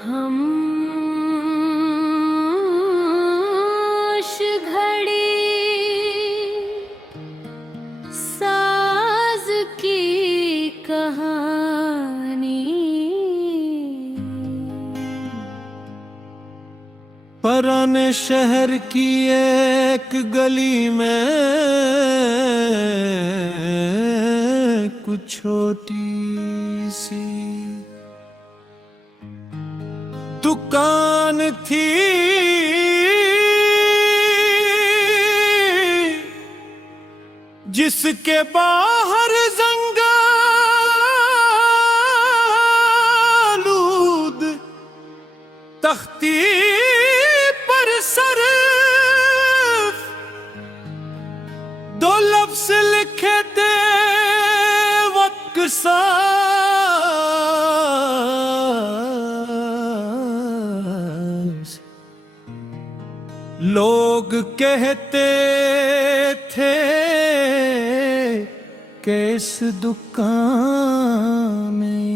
खामोश घड़ी साज की कहानी। पुराने शहर की एक गली में कुछ छोटी सी दुकान थी। जिसके बाहर जंगालूद तख्ती पर सिर्फ दो लफ्ज लिखे थे वक्सास। लोग कहते थे कि इस दुकान में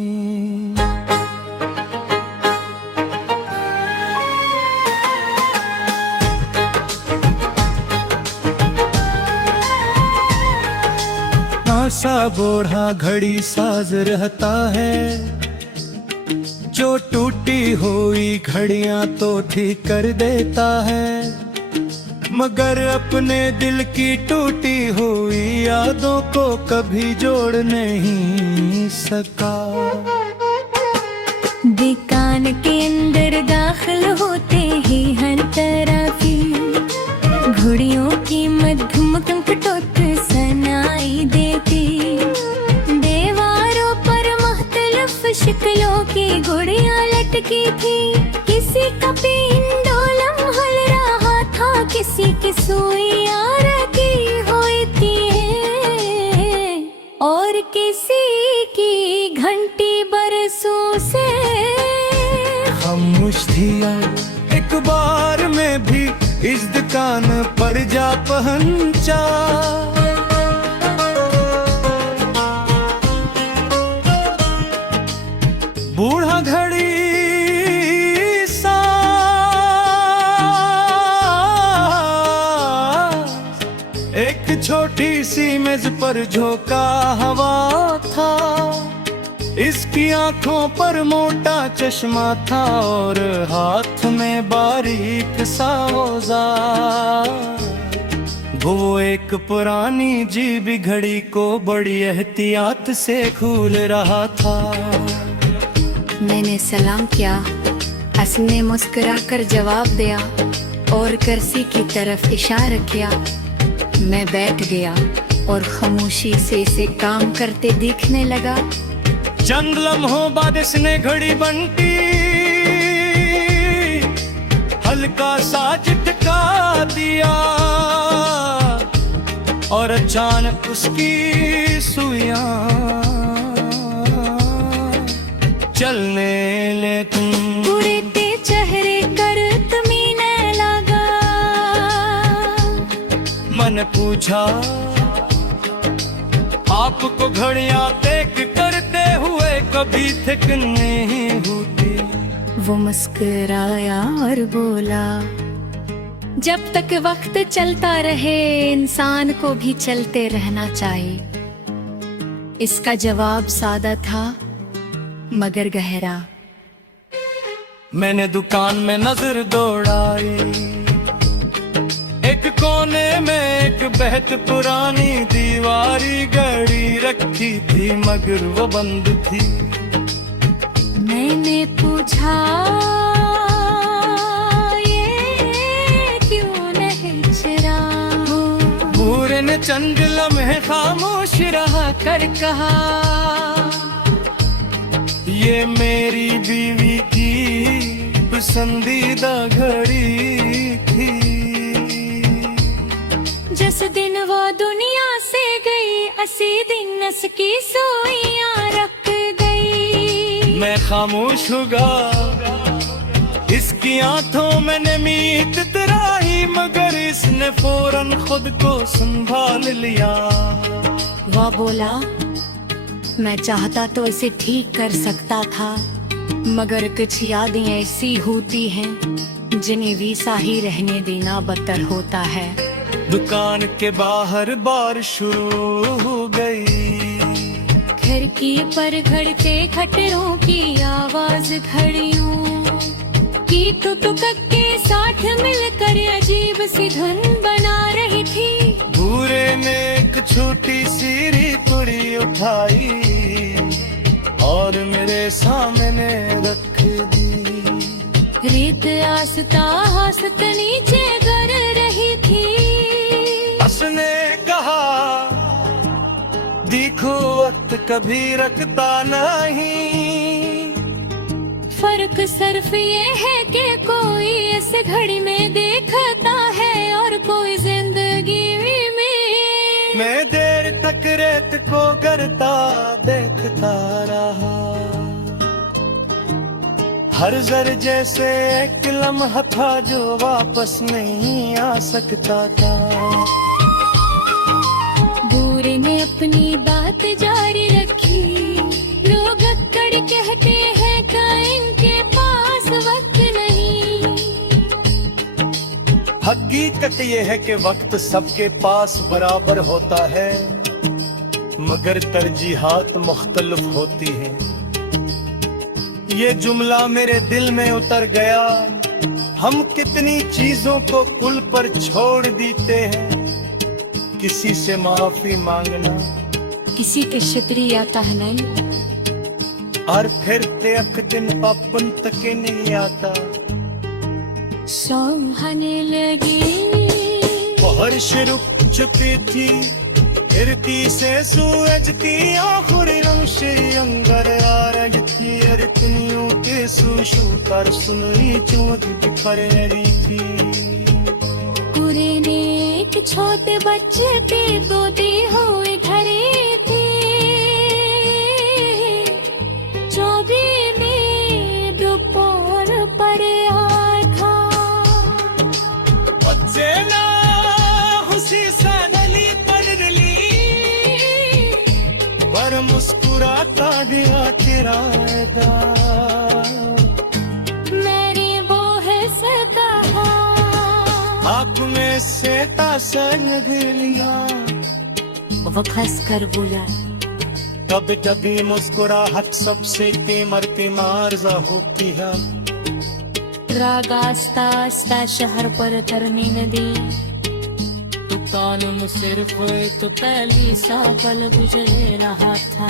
सा बूढ़ा घड़ी साज रहता है, जो टूटी हुई घड़ियां तो ठीक कर देता है, मगर अपने दिल की टूटी हुई यादों को कभी जोड़ नहीं सका। दुकान के अंदर दाखिल होते ही हर तरफ घड़ियों की मधुम कंकटोत सुनाई देती। दीवारों पर मुख्तलिफ शिकलों की घड़ियां लटकी थी। किसी का पेंडुलम हल रहा था, किसी की सुइयां रखी हुई थी और किसी की घंटी बरसों से खामोश थी। एक बार में भी इस दुकान पर जा पहुंचा, बूढ़ा घड़ी साज एक छोटी सी मेज पर झोंका हवा था। इसकी आंखों पर मोटा चश्मा था और हाथ में बारीक सा औजार। वो एक पुरानी जीबी घड़ी को बड़ी एहतियात से खोल रहा था। मैंने सलाम किया, उसने मुस्कुराकर जवाब दिया और कुर्सी की तरफ इशारा किया। मैं बैठ गया और खामोशी से इसे काम करते देखने लगा। चंद लम्हों बाद इसने घड़ी बंटी, हल्का सा झटका दिया और अचानक उसकी सुइयां चलने लगी। उड़ते चेहरे कर तमीने लगा। मन पूछा, आपको घड़ियां देख करते हुए कभी थक नहीं होती? वो मुस्कुराया और बोला, जब तक वक्त चलता रहे इंसान को भी चलते रहना चाहिए। इसका जवाब सादा था मगर गहरा। मैंने दुकान में नजर दौड़ाई, एक कोने में एक बेहद पुरानी दीवारी घड़ी रखी थी मगर वो बंद थी। मैंने पूछा, ये क्यों नहीं चला? बूढ़े ने चंद लम्हे खामोश रहा कर कहा, ये मेरी बीवी की पसंदीदा घड़ी थी। जिस दिन वो दुनिया से गई, उसी दिन उसकी सुइयां रख गई। मैं खामोश होगा, इसकी आंखों में नींद तराही मगर इसने फौरन खुद को संभाल लिया। वह बोला, मैं चाहता तो इसे ठीक कर सकता था मगर कुछ यादें ऐसी होती हैं जिन्हें वैसा ही रहने देना बदतर होता है। दुकान के बाहर बारिश शुरू हो गई, खिड़की पर घड़ते खटरों की आवाज घड़ियों की टुक के साथ मिलकर अजीब सी धुन बना रही थी। भूरे ने एक छोटी सी रिपुड़ी उठाई और मेरे सामने रख दी। रेत आस्ता आस्त नीचे गिर रही थी। उसने कहा, देखो वक्त कभी रखता नहीं। फर्क सिर्फ ये है कि कोई इस घड़ी में देखता है और कोई जिंदगी में। मैं देर तक रेत को गिरता देखता रहा, हर जर जैसे एक लम्हा था जो वापस नहीं आ सकता था। बूढ़े ने अपनी बात जारी रखी, लोग अक्कड़ कहते हैं कि इनके पास वक्त नहीं। हकीकत ये है कि वक्त सबके पास बराबर होता है, मगर तरजीहात मुख्तलिफ होती हैं। ये जुमला मेरे दिल में उतर गया। हम कितनी चीजों को पुल पर छोड़ देते हैं, किसी से माफी मांगना, किसी के शुक्रिया कहना, और फिर ते एक दिन अपन तक नहीं आता। शाम होने लगी, बारिश रुक चुकी थी, गिरती से सूरज की आखिरी रंशी अंगर आ रही थी। अरतनियों के सूशू कर सुनरी चोट बिखर रही थी। पूरे ने एक छोटे बच्चे पे गोदी हुए घरे थे, जो भी में दोपहर पर आया था। बच्चे ना खुशी सा नली पर रली, पर मुस्कुराता दिया तेरा अदा। मैंने वो है कहा, आप में से तासन गिर लिया। वो खस कर बोला, कभी कभी मुस्कुराहट सबसे कीमती तीमारजा होती है। राग आस्ता आस्ता शहर पर तरने लगी। दुकान में सिर्फ एक पहली सा पल गुजर रहा था।